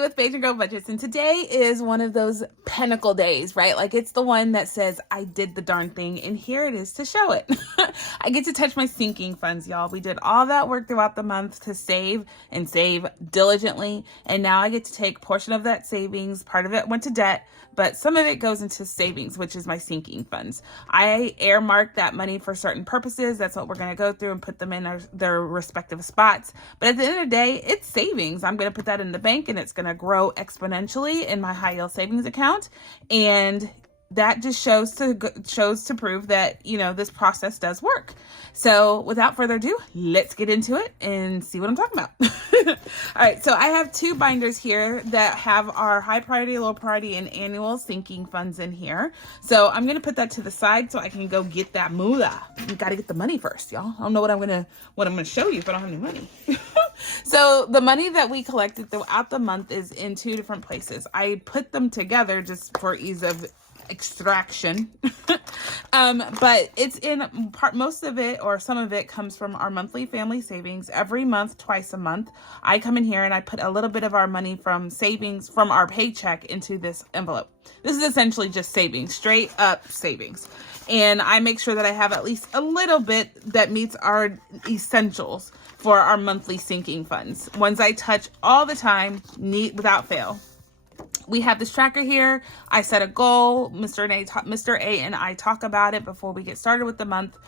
With Bajan Budgets, and today is one of those pinnacle days, right? Like, it's the one that says I did the darn thing, and here it is to show it. I get to touch my sinking funds, y'all. We did all that work throughout the month to save and save diligently, and now I get to take a portion of that savings. Part of it went to debt, but some of it goes into savings, which is my sinking funds. I earmarked that money for certain purposes. That's what we're going to go through and put them in their respective spots. But at the end of the day, it's savings. I'm going to put that in the bank, and it's going to grow exponentially in my high yield savings account. And that just shows to prove that, you know, this process does work. So without further ado, let's get into it and see what I'm talking about. All right, so I have two binders here that have our high priority, low priority, and annual sinking funds in here. So I'm gonna put that to the side so I can go get that moolah. You gotta get the money first, y'all. I don't know what I'm gonna show you if I don't have any money. So the money that we collected throughout the month is in two different places. I put them together just for ease of extraction. But it's in part, most of it or some of it comes from our monthly family savings. Every month, twice a month, I come in here and I put a little bit of our money from savings from our paycheck into this envelope. This is essentially just savings, straight up savings. And I make sure that I have at least a little bit that meets our essentials for our monthly sinking funds. Ones I touch all the time, without fail. We have this tracker here. I set a goal. Mr. A and I talk about it before we get started with the month,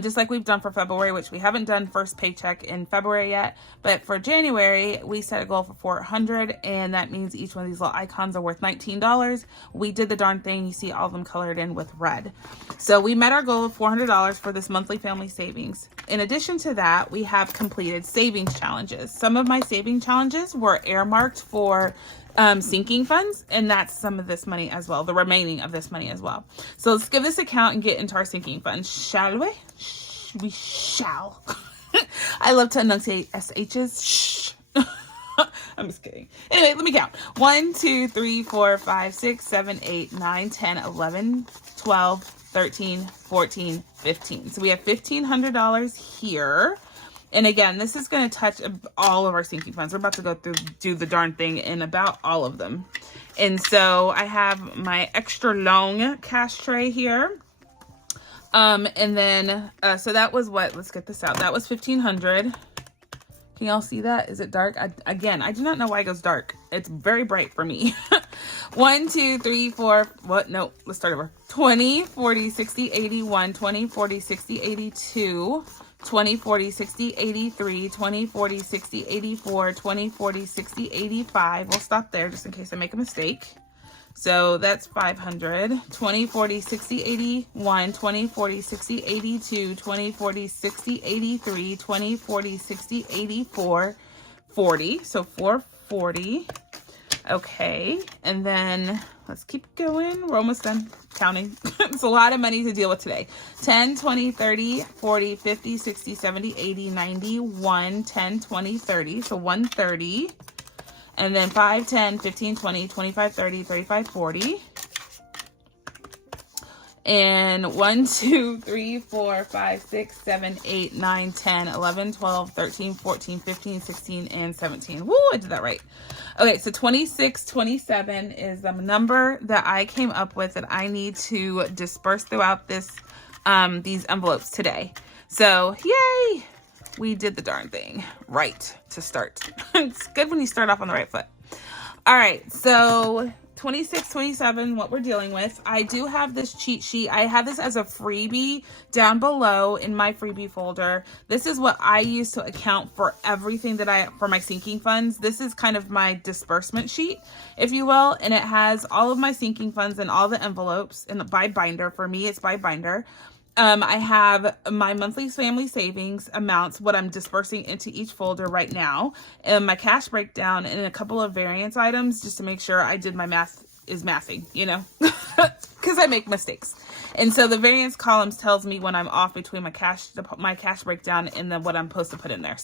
just like we've done for February, which we haven't done first paycheck in February yet. But for January, we set a goal for $400, and that means each one of these little icons are worth $19. We did the darn thing. You see all of them colored in with red. So we met our goal of $400 for this monthly family savings. In addition to that, we have completed savings challenges. Some of my saving challenges were earmarked for sinking funds, and that's some of this money as well, the remaining of this money as well. So let's give this account and get into our sinking funds, shall we? We shall. I love to enunciate SHs. Shh. I'm just kidding. Anyway, let me count. 1, 2, 3, 4, 5, 6, 7, 8, 9, 10, 11, 12, 13, 14, 15. So we have $1,500 here. And again, this is going to touch all of our sinking funds. We're about to go through, do the darn thing in about all of them. And so I have my extra long cash tray here. And then, so that was what, let's get this out. That was $1,500. Can y'all see that? Is it dark? Again, I do not know why it goes dark. It's very bright for me. 1, 2, 3, 4, what? No, let's start over. 20, 40, 60, 81, 20, 40, 60, 82, 20, 40, 60, 83, 20, 40, 60, 84, 20, 40, 60, 85. We'll stop there just in case I make a mistake. So that's 500. 20, 40, 60, 81, 20, 40, 60, 82, 20, 40, 60, 83, 20, 40, 60, 84, 40. So 440. Okay. And then let's keep going. We're almost done counting. It's a lot of money to deal with today. 10, 20, 30, 40, 50, 60, 70, 80, 90, 1, 10, 20, 30. So 130. And then 5, 10, 15, 20, 25, 30, 35, 40. And 1, 2, 3, 4, 5, 6, 7, 8, 9, 10, 11, 12, 13, 14, 15, 16, and 17. Woo, I did that right. Okay, so 26, 27 is the number that I came up with that I need to disperse throughout this, these envelopes today. So, yay! We did the darn thing right to start. It's good when you start off on the right foot. All right, so 26, 27, what we're dealing with. I do have this cheat sheet. I have this as a freebie down below in my freebie folder. This is what I use to account for everything that for my sinking funds. This is kind of my disbursement sheet, if you will, and it has all of my sinking funds and all the envelopes and by binder. For me, it's by binder. I have my monthly family savings amounts, what I'm dispersing into each folder right now, and my cash breakdown and a couple of variance items just to make sure I did my math is mathing, you know, because I make mistakes. And so the variance columns tells me when I'm off between my cash breakdown and then what I'm supposed to put in there.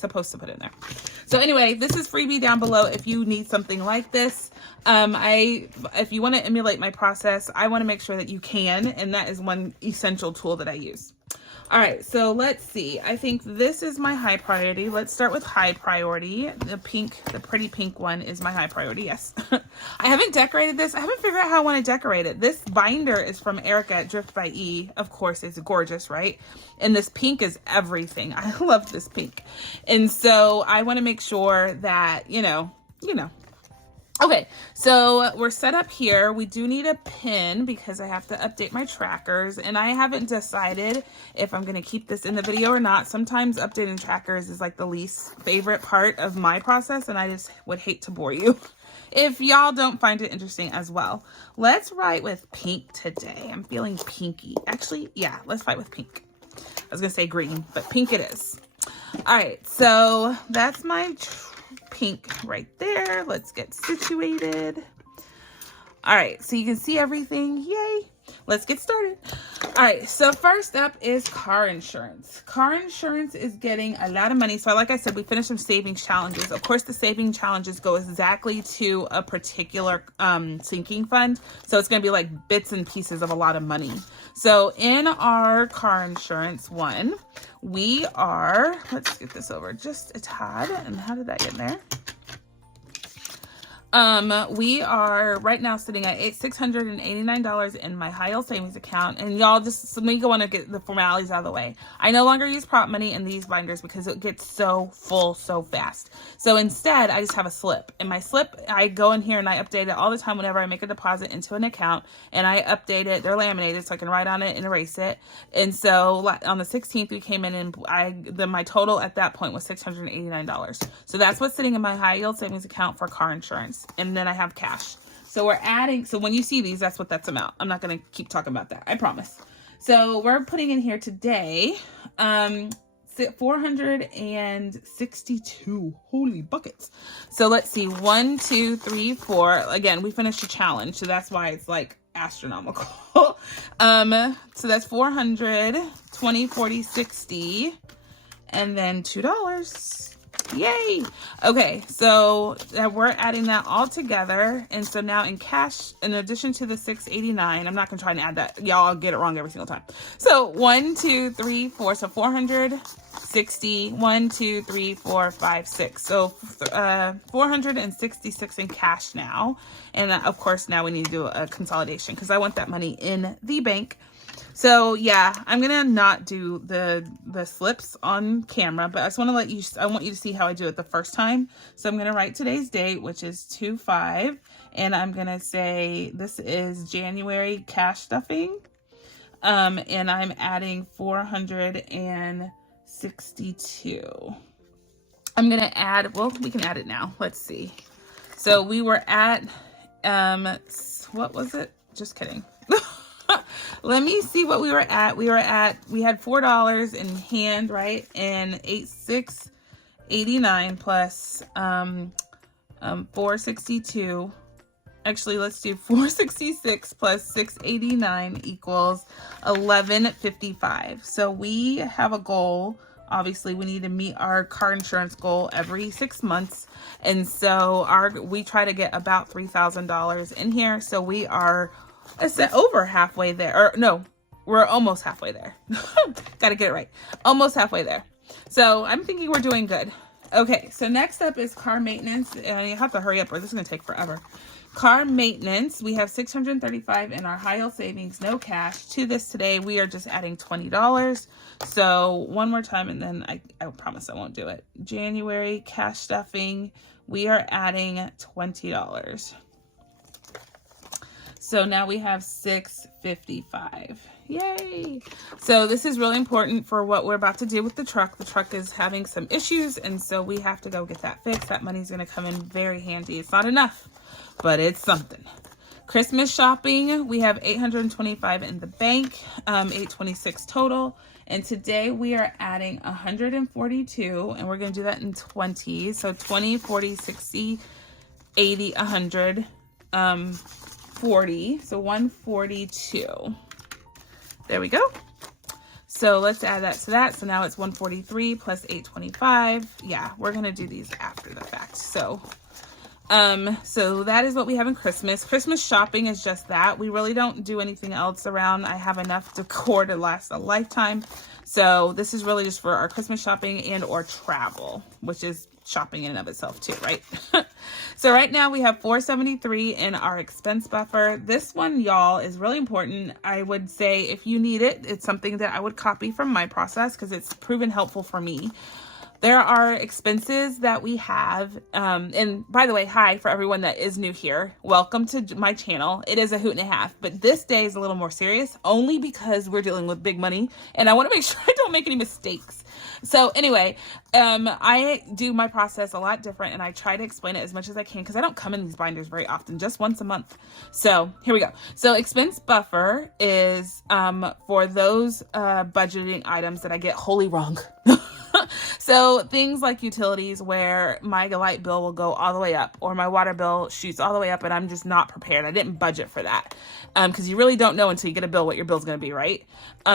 So anyway, this is freebie down below if you need something like this. If you want to emulate my process, I want to make sure that you can, and that is one essential tool that I use. All right, so let's see. I think this is my high priority. Let's start with high priority. The pretty pink one is my high priority, yes. I haven't decorated this. I haven't figured out how I want to decorate it. This binder is from Erica at Drift by E. Of course, it's gorgeous, right? And this pink is everything. I love this pink. And so I want to make sure that, you know. Okay, so we're set up here. We do need a pin because I have to update my trackers, and I haven't decided if I'm going to keep this in the video or not. Sometimes updating trackers is like the least favorite part of my process, and I just would hate to bore you if y'all don't find it interesting as well. Let's write with pink today. I'm feeling pinky. Actually, yeah, let's write with pink. I was going to say green, but pink it is. All right, so that's my pink right there. Let's get situated. All right, so you can see everything. Yay. Let's get started. All right, so first up is car insurance. Car insurance is getting a lot of money. So like I said, we finished some savings challenges. Of course, the savings challenges go exactly to a particular sinking fund. So it's going to be like bits and pieces of a lot of money. So in our car insurance one, we are, let's get this over just a tad. And how did that get in there? We are right now sitting at $689 in my high yield savings account. And y'all, just let me go on and get the formalities out of the way. I no longer use prop money in these binders because it gets so full so fast. So instead, I just have a slip. In my slip, I go in here and I update it all the time whenever I make a deposit into an account, and I update it. They're laminated so I can write on it and erase it. And so on the 16th, we came in and my total at that point was $689. So that's what's sitting in my high yield savings account for car insurance. And then I have cash. So we're adding, so when you see these, that's what that's amount. I'm not going to keep talking about that. I promise. So we're putting in here today, 462. Holy buckets. So let's see. 1, 2, 3, 4. Again, we finished a challenge. So that's why it's like astronomical. So that's 400, 20, 40, 60, and then $2. Yay. Okay, so we're adding that all together. And so now in cash, in addition to the $689, I'm not gonna try and add that. Y'all get it wrong every single time. So 1, 2, 3, 4. So 460. 1, 2, 3, 4, 5, 6. So 466 in cash now. And of course, now we need to do a consolidation because I want that money in the bank. So yeah, I'm gonna not do the slips on camera, but I just want to I want you to see how I do it the first time. So I'm gonna write today's date, which is 2/5, and I'm gonna say this is January cash stuffing, and I'm adding 462. I'm gonna add, well, we can add it now. Let's see. So we were at, what was it? Just kidding. Let me see what we were at. We had $4 in hand, right? And 689 plus 462. Actually, let's do 466 plus 689 equals 1155. So we have a goal. Obviously, we need to meet our car insurance goal every 6 months. And so we try to get about $3,000 in here. So we are over halfway there. Or no, we're almost halfway there. Gotta get it right. Almost halfway there. So I'm thinking we're doing good. Okay, so next up is car maintenance. And you have to hurry up or this is gonna take forever. Car maintenance, we have $635 in our high yield savings, no cash. To this today, we are just adding $20. So one more time, and then I promise I won't do it. January cash stuffing, we are adding $20. So now we have $655. Yay. So this is really important for what we're about to do with the truck. The truck is having some issues, and so we have to go get that fixed. That money's going to come in very handy. It's not enough, but it's something. Christmas shopping, we have $825 in the bank, $826 total. And today we are adding $142, and we're going to do that in 20. So 20, 40, 60, 80, 100. 140, so 142. There we go. So let's add that to that. So now it's 143 plus 825. Yeah, we're gonna do these after the fact. So that is what we have in Christmas. Christmas shopping is just that. We really don't do anything else around. I have enough decor to last a lifetime. So this is really just for our Christmas shopping and or travel, which is shopping in and of itself too, right? So right now we have 473 in our expense buffer. This one, y'all, is really important. I would say if you need it, it's something that I would copy from my process because it's proven helpful for me. There are expenses that we have, and by the way, hi for everyone that is new here. Welcome to my channel. It is a hoot and a half, but this day is a little more serious only because we're dealing with big money and I want to make sure I don't make any mistakes. So anyway, I do my process a lot different and I try to explain it as much as I can because I don't come in these binders very often, just once a month. So here we go. So expense buffer is for those budgeting items that I get wholly wrong. So things like utilities where my light bill will go all the way up or my water bill shoots all the way up and I'm just not prepared. I didn't budget for that because you really don't know until you get a bill what your bill's going to be, right?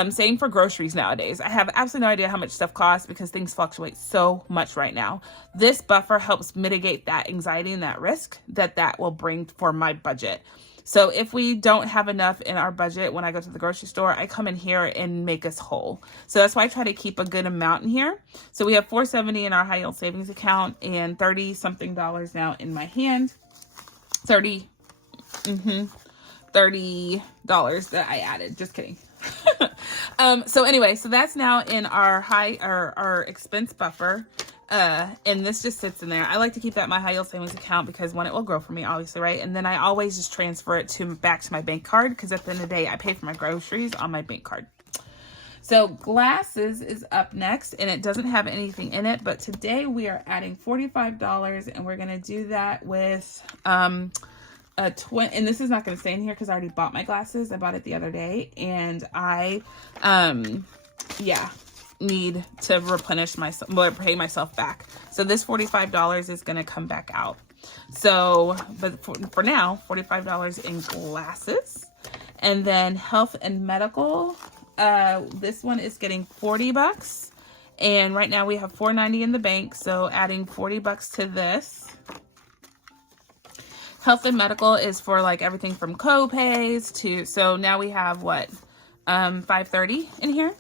Same for groceries nowadays. I have absolutely no idea how much stuff costs because things fluctuate so much right now. This buffer helps mitigate that anxiety and that risk that will bring for my budget. So if we don't have enough in our budget when I go to the grocery store, I come in here and make us whole. So that's why I try to keep a good amount in here. So we have $470 in our high yield savings account and $30 something now in my hand. $30 that I added. Just kidding. So anyway, so that's now in our our expense buffer. And this just sits in there. I like to keep that in my high yield savings account because one, it will grow for me, obviously, right? And then I always just transfer it back to my bank card because at the end of the day, I pay for my groceries on my bank card. So glasses is up next and it doesn't have anything in it, but today we are adding $45 and we're going to do that with, and this is not going to stay in here because I already bought my glasses. I bought it the other day and I, need to replenish myself, pay myself back. So this $45 is going to come back out. So, but for now, $45 in glasses. And then health and medical, this one is getting $40. And right now we have $490 in the bank. So adding $40 to this. Health and medical is for like everything from co-pays to, so now we have what, $530 in here.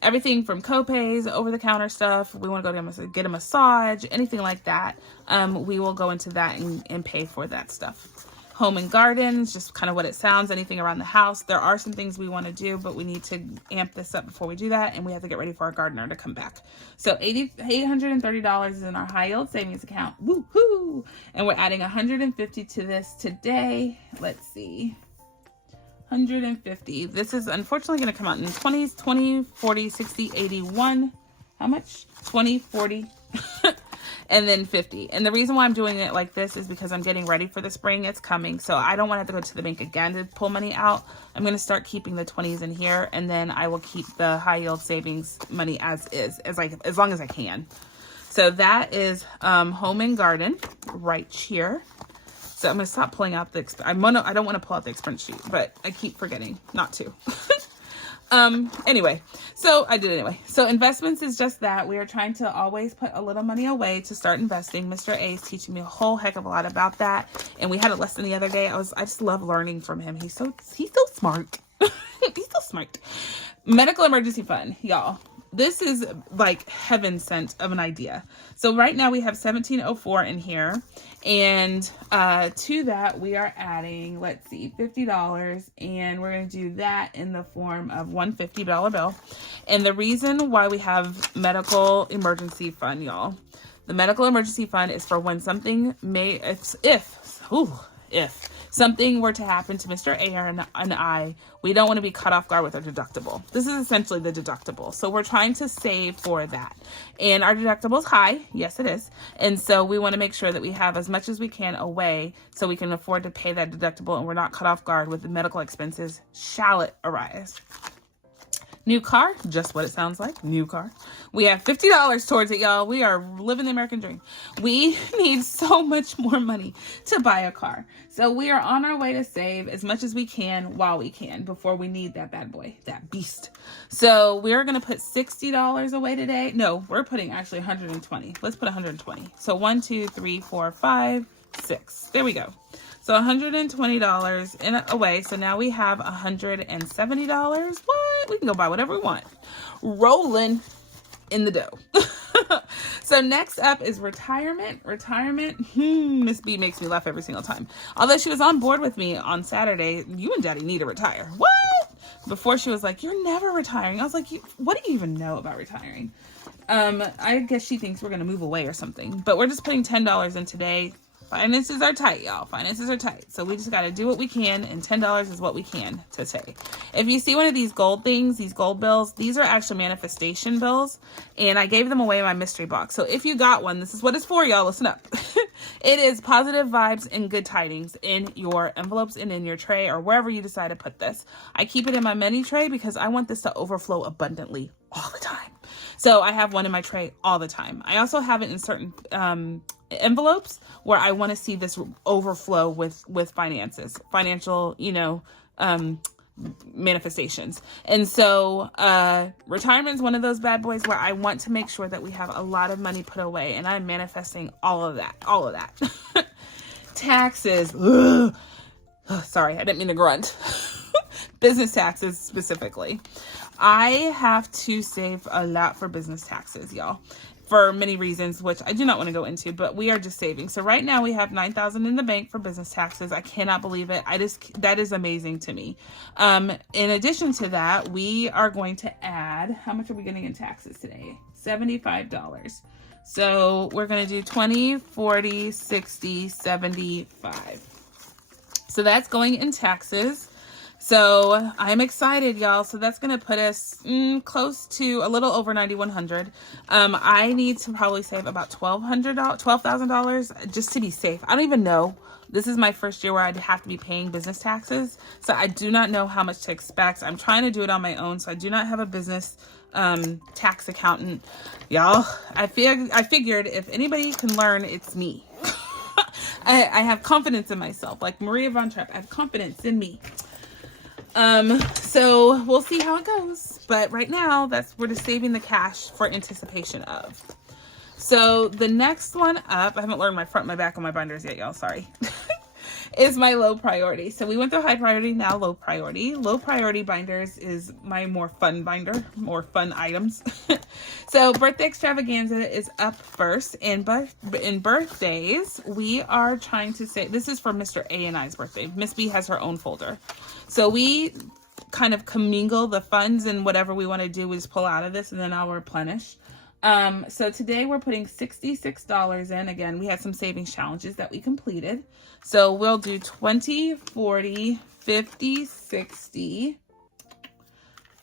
Everything from co-pays, over-the-counter stuff. We want to go to get a massage, anything like that. We will go into that and pay for that stuff. Home and gardens, just kind of what it sounds, anything around the house. There are some things we want to do, but we need to amp this up before we do that, and we have to get ready for our gardener to come back. So $830 is in our high yield savings account. Woohoo! And we're adding $150 to this today. Let's see. 150. This is unfortunately going to come out in 20s, 20, 40, 60, 81. How much? 20, 40, and then 50. And the reason why I'm doing it like this is because I'm getting ready for the spring. It's coming. So I don't want to have to go to the bank again to pull money out. I'm going to start keeping the 20s in here, and then I will keep the high yield savings money as is, as long as I can. So that is home and garden right here. So I'm going to stop pulling out I don't want to pull out the expense sheet, but I keep forgetting not to. Anyway, so I did anyway. So investments is just that. We are trying to always put a little money away to start investing. Mr. A is teaching me a whole heck of a lot about that. And we had a lesson the other day. I just love learning from him. He's so smart. He's so smart. Medical emergency fund, y'all. This is like heaven sent of an idea. So right now we have $1704 in here. And to that we are adding, let's see, $50. And we're going to do that in the form of one $50 bill. And the reason why we have medical emergency fund, y'all, the medical emergency fund is for when something if something were to happen to Mr. A and I, we don't want to be caught off guard with our deductible. This is essentially the deductible. So we're trying to save for that. And our deductible is high. Yes, it is. And so we want to make sure that we have as much as we can away so we can afford to pay that deductible and we're not caught off guard with the medical expenses shall it arise. New car, just what it sounds like, new car. We have $50 towards it, y'all. We are living the American dream. We need so much more money to buy a car. So we are on our way to save as much as we can while we can before we need that bad boy, that beast. So we're going to put $60 away today. No, we're putting actually 120. Let's put 120. So 1, 2, 3, 4, 5, 6. There we go. So $120 in away. So now we have $170. What? We can go buy whatever we want. Rolling in the dough. So next up is retirement. Miss B makes me laugh every single time. Although she was on board with me on Saturday, you and Daddy need to retire. What? Before she was like, you're never retiring. I was like, what do you even know about retiring? I guess she thinks we're going to move away or something. But we're just putting $10 in today. Finances are tight, y'all. Finances are tight. So we just got to do what we can, and $10 is what we can to say. If you see one of these gold things, these gold bills, these are actually manifestation bills, and I gave them away in my mystery box. So if you got one, this is what it's for, y'all. Listen up. It is positive vibes and good tidings in your envelopes and in your tray or wherever you decide to put this. I keep it in my mini tray because I want this to overflow abundantly all the time. So I have one in my tray all the time. I also have it in certain envelopes where I want to see this overflow with finances, financial, manifestations. And so retirement is one of those bad boys where I want to make sure that we have a lot of money put away, and I'm manifesting all of that. Taxes. Ugh. Sorry, I didn't mean to grunt. Business taxes specifically. I have to save a lot for business taxes, y'all, for many reasons, which I do not want to go into, but we are just saving. So right now we have $9,000 in the bank for business taxes. I cannot believe it. That is amazing to me. In addition to that, we are going to add, how much are we getting in taxes today? $75. So we're going to do 20, 40, 60, 75. So that's going in taxes. So I'm excited, y'all. So that's going to put us close to a little over $9,100. I need to probably save about $12,000 just to be safe. I don't even know. This is my first year where I'd have to be paying business taxes. So I do not know how much to expect. I'm trying to do it on my own. So I do not have a business tax accountant. Y'all, I figured if anybody can learn, it's me. I have confidence in myself. Like Maria Von Trapp, I have confidence in me. So we'll see how it goes. But right now, we're just saving the cash for anticipation of. So the next one up, I haven't learned my front and my back on my binders yet, y'all. Sorry. Is my low priority. So we went through high priority, now low priority. Low priority binders is my more fun binder, more fun items. So birthday extravaganza is up first. And in birthdays, we are trying to say, this is for Mr. A and I's birthday. Miss B has her own folder. So we kind of commingle the funds and whatever we want to do, we just pull out of this and then I'll replenish. So today we're putting $66 in. Again, we had some savings challenges that we completed. So we'll do 20, 40, 50, 60,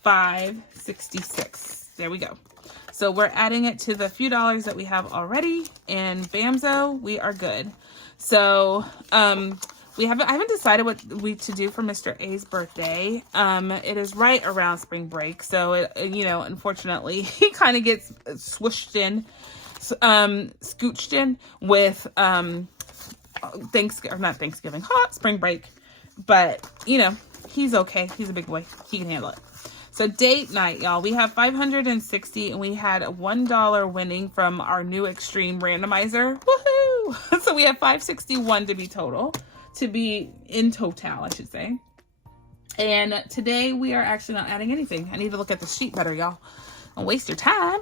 5, 66. There we go. So we're adding it to the few dollars that we have already, and bamzo, we are good. So, I haven't decided what to do for Mr. A's birthday. It is right around spring break. So it, unfortunately he kind of gets scooched in with, spring break, but he's okay. He's a big boy. He can handle it. So date night, y'all, we have 560 and we had $1 winning from our new extreme randomizer. Woohoo! So we have 561 to be in total, I should say. And today we are actually not adding anything. I need to look at the sheet better, y'all. Don't waste your time.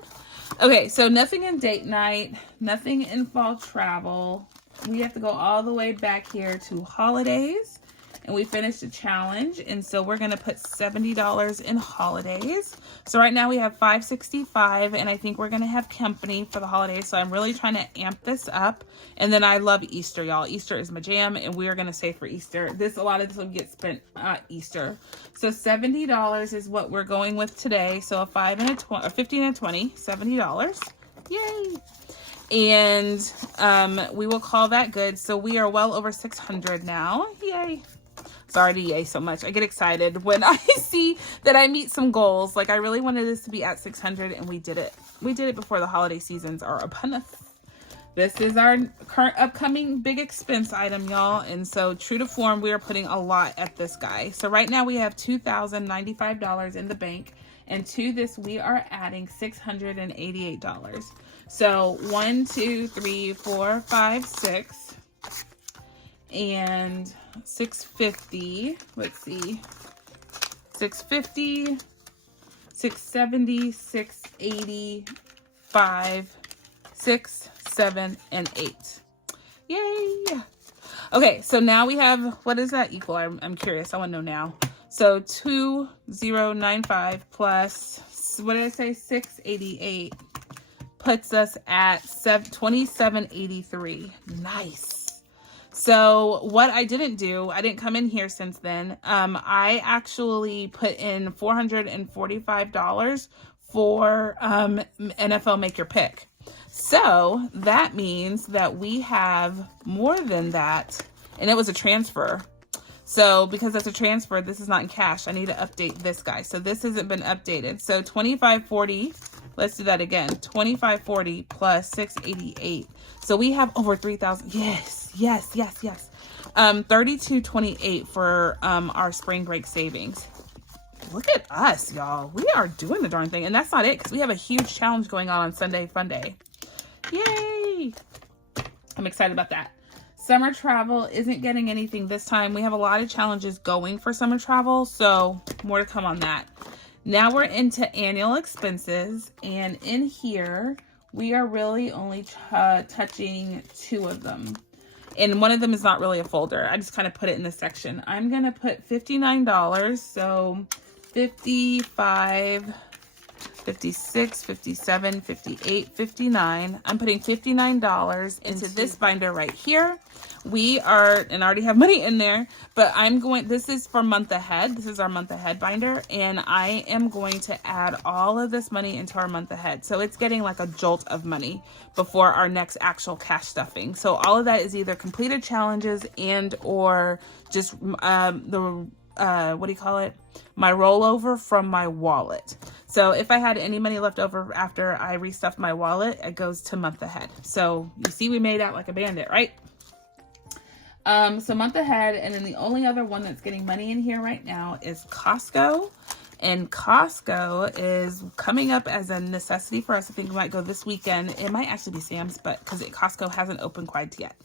Okay, so nothing in date night, nothing in fall travel. We have to go all the way back here to holidays. And we finished a challenge, and so we're going to put $70 in holidays. So right now we have $565, and I think we're going to have company for the holidays. So I'm really trying to amp this up. And then I love Easter, y'all. Easter is my jam, and we are going to save for Easter. A lot of this will get spent Easter. So $70 is what we're going with today. So a 5 and a 20, a 15 and a 20, $70. Yay! And we will call that good. So we are well over 600 now. Yay! It's already yay so much. I get excited when I see that I meet some goals. Like I really wanted this to be at 600 and we did it. We did it before the holiday seasons are upon us. This is our current upcoming big expense item, y'all. And so true to form, we are putting a lot at this guy. So right now we have $2,095 in the bank. And to this, we are adding $688. So 1, 2, 3, 4, 5, 6. And 650. Let's see. 650, 670, 680, 5, 6, 7, and 8. Yay! Okay, so now we have, what does that equal? I'm curious. I want to know now. So 2095 plus, what did I say? 688 puts us at 2783. Nice. So what I didn't do, I didn't come in here since then. I actually put in $445 for NFL Make Your Pick. So that means that we have more than that, and it was a transfer. So because that's a transfer, this is not in cash. I need to update this guy. So this hasn't been updated. So 2540, let's do that again. 2540 plus 688. So we have over 3,000. Yes, yes, yes, yes. 3228 for our spring break savings. Look at us, y'all. We are doing the darn thing. And that's not it, because we have a huge challenge going on Sunday Fun Day. Yay! I'm excited about that. Summer travel isn't getting anything this time. We have a lot of challenges going for summer travel, so more to come on that. Now we're into annual expenses, and in here, we are really only touching 2 of them. And one of them is not really a folder. I just kind of put it in the section. I'm going to put $59, so 55, 56, 57, 58, 59. I'm putting $59 into this binder right here. We are, and I already have money in there, but this is for month ahead. This is our month ahead binder, and I am going to add all of this money into our month ahead. So it's getting like a jolt of money before our next actual cash stuffing. So all of that is either completed challenges and or just what do you call it? My rollover from my wallet. So if I had any money left over after I restuffed my wallet, it goes to month ahead. So you see, we made out like a bandit, right? So month ahead, and then the only other one that's getting money in here right now is Costco. And Costco is coming up as a necessity for us. I think we might go this weekend. It might actually be Sam's, but because Costco hasn't opened quite yet.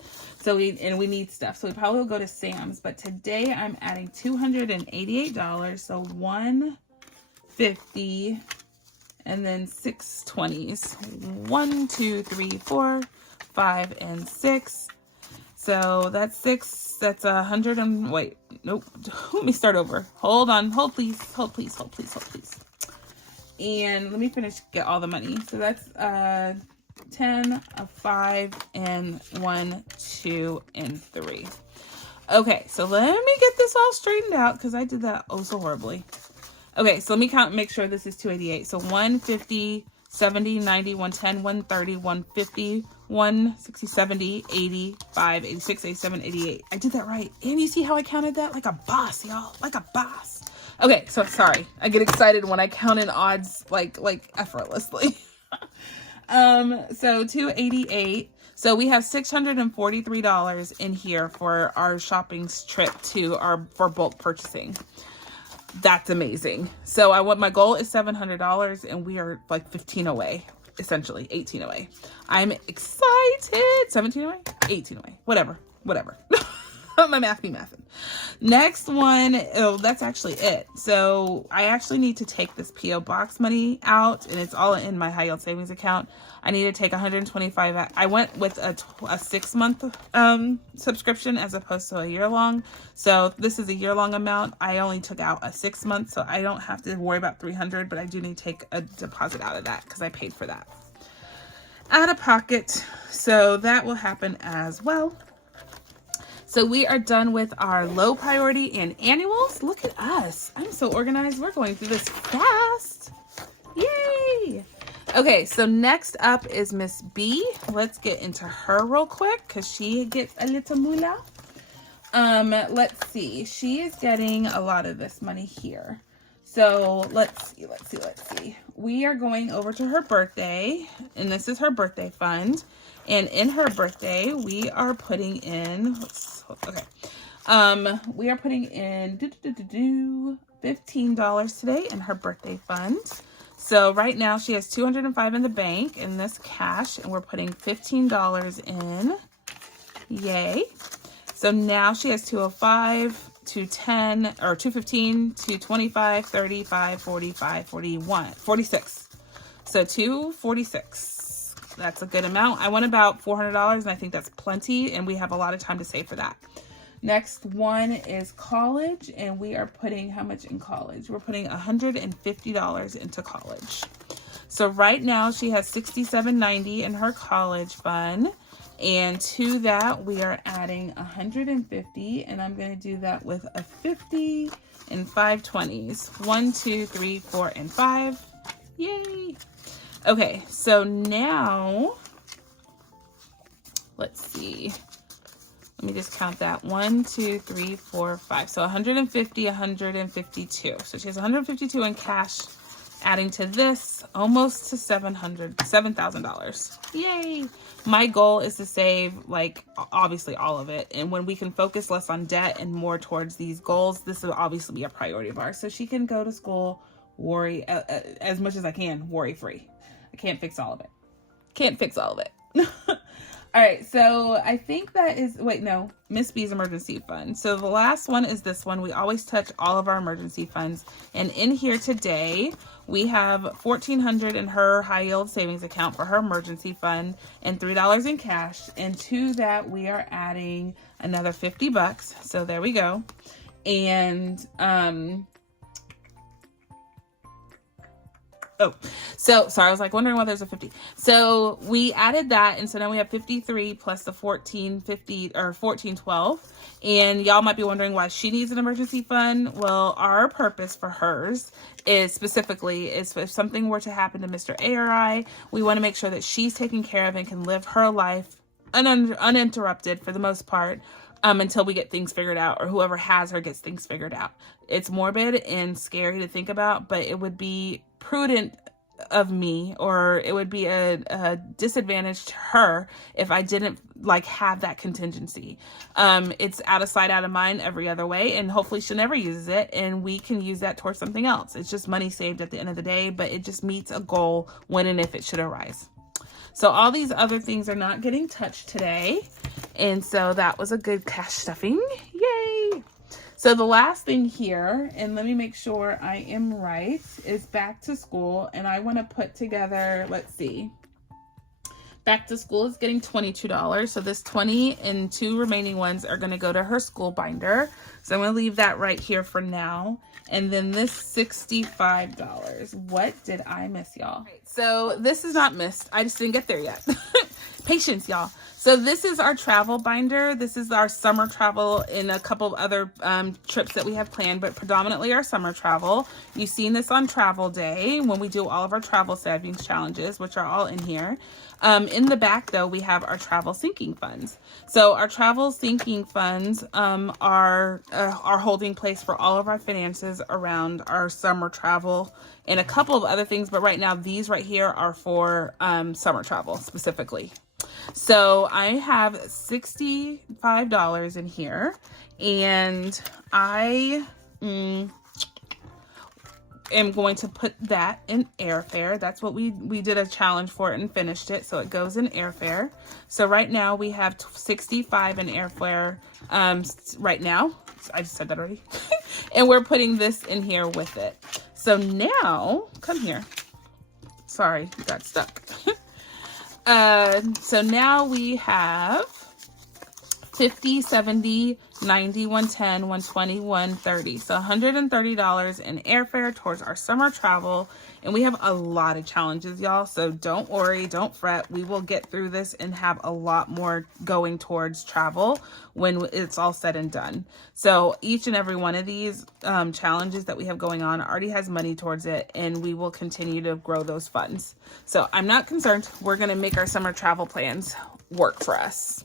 So we need stuff. So we probably will go to Sam's. But today I'm adding $288. So 150 and then 6 20s. 1, 2, 3, 4, 5, and 6. So that's 6. That's 100 and wait. Nope. Let me start over. Hold on. Hold please. Hold please. Hold please. Hold please. And let me get all the money. So that's 10, 5, and 1, 2, and 3. Okay, so let me get this all straightened out because I did that oh so horribly. Okay, so let me count and make sure this is 288. So 150, 70, 90, 110, 130, 150, 160, 70, 85, 86, 87, 88. I did that right. And you see how I counted that? Like a boss, y'all. Like a boss. Okay, so sorry. I get excited when I count in odds like effortlessly. So 288. So we have $643 in here for our shopping trip for bulk purchasing. That's amazing. So my goal is $700 and we are like 15 away, essentially 18 away. I'm excited. 17 away, 18 away, whatever. My math be mathin'. Next one, oh, that's actually it. So I actually need to take this P.O. Box money out, and it's all in my high yield savings account. I need to take 125 out. I went with a 6-month subscription as opposed to a year-long. So this is a year-long amount. I only took out a 6-month, so I don't have to worry about $300, but I do need to take a deposit out of that because I paid for that out of pocket. So that will happen as well. So we are done with our low priority and annuals. Look at us. I'm so organized. We're going through this fast. Yay. Okay, so next up is Miss B. Let's get into her real quick because she gets a little moolah. Let's see. She is getting a lot of this money here. So let's see. We are going over to her birthday, and this is her birthday fund. And in her birthday, we are putting in, we are putting in $15 today in her birthday fund. So right now she has $205 in the bank in this cash, and we're putting $15 in. Yay. So now she has 205, 210, or 215, 225, 35, 45, 41, 46. So 246. That's a good amount. I went about $400, and I think that's plenty, and we have a lot of time to save for that. Next one is college, and we are putting how much in college? We're putting $150 into college. So right now she has $67.90 in her college fund. And to that, we are adding 150, and I'm going to do that with a 50 and 5 20s. 1, 2, 3, 4, and 5. Yay. Okay, so now, let's see. Let me just count that. 1, 2, 3, 4, 5. So 150, 152. So she has 152 in cash, adding to this almost to $7,000. Yay. My goal is to save, like, obviously all of it. And when we can focus less on debt and more towards these goals, this will obviously be a priority of ours. So she can go to school, worry, as much as I can, worry free. I can't fix all of it. Can't fix all of it. All right, so I think that is, wait, no, Miss B's emergency fund. So the last one is this one. We always touch all of our emergency funds. And in here today, we have $1,400 in her high yield savings account for her emergency fund and $3 in cash. And to that, we are adding another $50. So there we go. And, oh, so sorry, I was like wondering why there's a 50. So we added that, and so now we have 53 plus the 1450 or 1412. And y'all might be wondering why she needs an emergency fund. Well, our purpose for hers is specifically is if something were to happen to Mr. A or I, we want to make sure that she's taken care of and can live her life uninterrupted for the most part. Until we get things figured out, or whoever has her gets things figured out. It's morbid and scary to think about, but it would be prudent of me, or it would be a disadvantage to her if I didn't like have that contingency. It's out of sight, out of mind every other way, and hopefully she never uses it, and we can use that towards something else. It's just money saved at the end of the day, but it just meets a goal when and if it should arise. So all these other things are not getting touched today. And so that was a good cash stuffing. Yay. So the last thing here, and let me make sure I am right, is back to school. And I want to put together, let's see. Back to school is getting $22. So this 20 and 2 remaining ones are going to go to her school binder. So I'm going to leave that right here for now. And then this $65. What did I miss, y'all? Right, so this is not missed. I just didn't get there yet. Patience, y'all. So this is our travel binder. This is our summer travel and a couple of other trips that we have planned, but predominantly our summer travel. You've seen this on travel day when we do all of our travel savings challenges, which are all in here. In the back, though, we have our travel sinking funds. So our travel sinking funds are holding place for all of our finances around our summer travel and a couple of other things. But right now, these right here are for summer travel specifically. So I have $65 in here, and I am going to put that in airfare. That's what we did a challenge for it and finished it, so it goes in airfare. So right now we have 65 in airfare right now. I just said that already. And we're putting this in here with it. So now, come here. Sorry, got stuck. So now we have 50, 70, 90, 110, 120, 130. So $130 in airfare towards our summer travel. And we have a lot of challenges, y'all. So don't worry, don't fret. We will get through this and have a lot more going towards travel when it's all said and done. So each and every one of these challenges that we have going on already has money towards it, and we will continue to grow those funds. So I'm not concerned. We're going to make our summer travel plans work for us.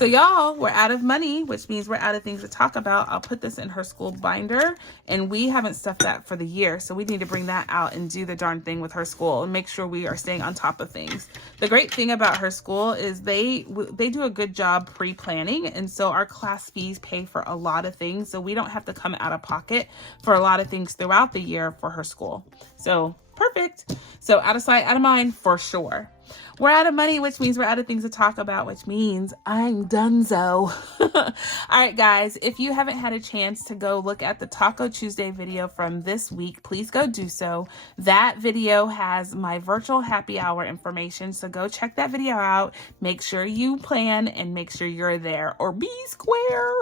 So y'all, we're out of money, which means we're out of things to talk about. I'll put this in her school binder, and we haven't stuffed that for the year. So we need to bring that out and do the darn thing with her school and make sure we are staying on top of things. The great thing about her school is they do a good job pre-planning. And so our class fees pay for a lot of things. So we don't have to come out of pocket for a lot of things throughout the year for her school. So perfect. So out of sight, out of mind for sure. We're out of money, which means we're out of things to talk about, which means I'm donezo. All right, guys, if you haven't had a chance to go look at the Taco Tuesday video from this week, please go do so. That video has my virtual happy hour information, so go check that video out. Make sure you plan and make sure you're there, or be square.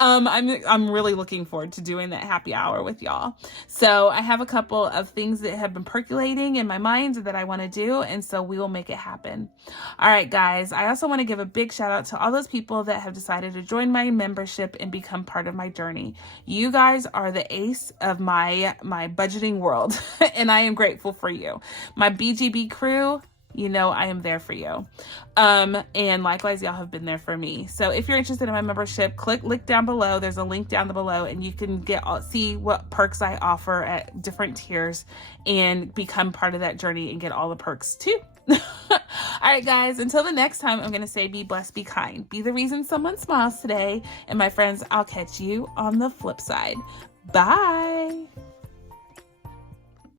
I'm really looking forward to doing that happy hour with y'all. So I have a couple of things that have been percolating in my mind that I want to do, and so we will make it happen. All right, guys, I also want to give a big shout out to all those people that have decided to join my membership and become part of my journey. You guys are the ace of my budgeting world, and I am grateful for you. My BGB crew, you know I am there for you. And likewise, y'all have been there for me. So if you're interested in my membership, click link down below. There's a link down below, and you can see what perks I offer at different tiers and become part of that journey and get all the perks too. All right, guys, until the next time, I'm going to say be blessed, be kind. Be the reason someone smiles today. And my friends, I'll catch you on the flip side. Bye.